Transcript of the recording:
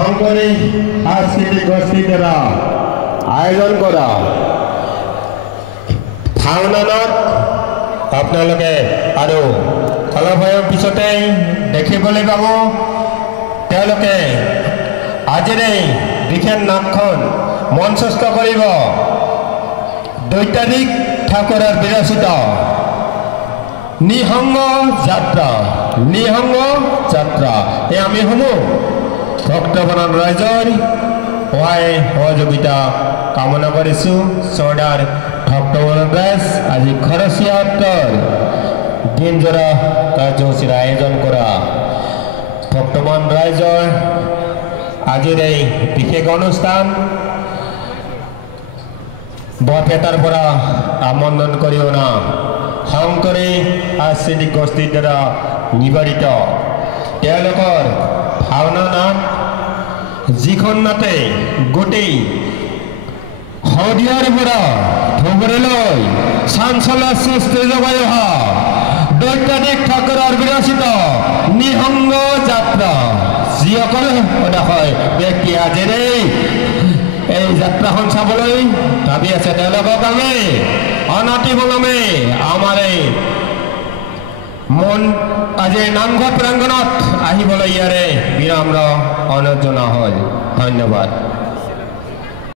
শংকৰী সাংস্কৃতিক গোষ্ঠীৰ দ্বাৰা আয়োজন কৰা ভাওনাত আপোনালোকে আৰু অলপ সময়ৰ পিছতে দেখিবলৈ পাব তেওঁলোকে আজিৰ এই বিশেষ নাটখন মঞ্চস্থ কৰিব দৈতাৰিক ঠাকুৰৰ বিৰচিত নিঃসংগ যাত্ৰা এই আমি শুনো ভক্তবনাম ৰাইজৰ সহায় সহযোগিতা কামনা কৰিছোঁ। চৰ্দাৰ ভক্তবনাম ৰাইজ আজি খৰচীয়া সত্ৰৰ দিনজোৰা কাৰ্যসূচীৰ আয়োজন কৰা ভক্তবন ৰাইজৰ আজিৰ এই বিশেষ অনুষ্ঠান বৰপেটাৰ পৰা আমন্ত্ৰণ কৰি অনা শংকৰী সাংস্কৃতিক গোষ্ঠীৰ দ্বাৰা নিবাৰিত তেওঁলোকৰ ভাওনা নাট যিখন নাটে গোটেই শদিয়াৰ পৰা ধুবুৰীলৈ চাঞ্চল্যৰ সৃষ্টি জগাই অহা দৈতাৰিক ঠাকুৰৰ বিৰচিত নিঃসংগ যাত্ৰা যিসকলে হয় ব্যক্তি আজিৰ এই যাত্ৰাখন চাবলৈ ভাবি আছে তেওঁলোকক আমি অনতিবিলম্বে আমাৰ এই মন আজি নামঘৰ প্ৰাংগণত আহিবলৈ ইয়াৰে বিনম্ৰ অনুৰোধ জনোৱা হয়। ধন্যবাদ।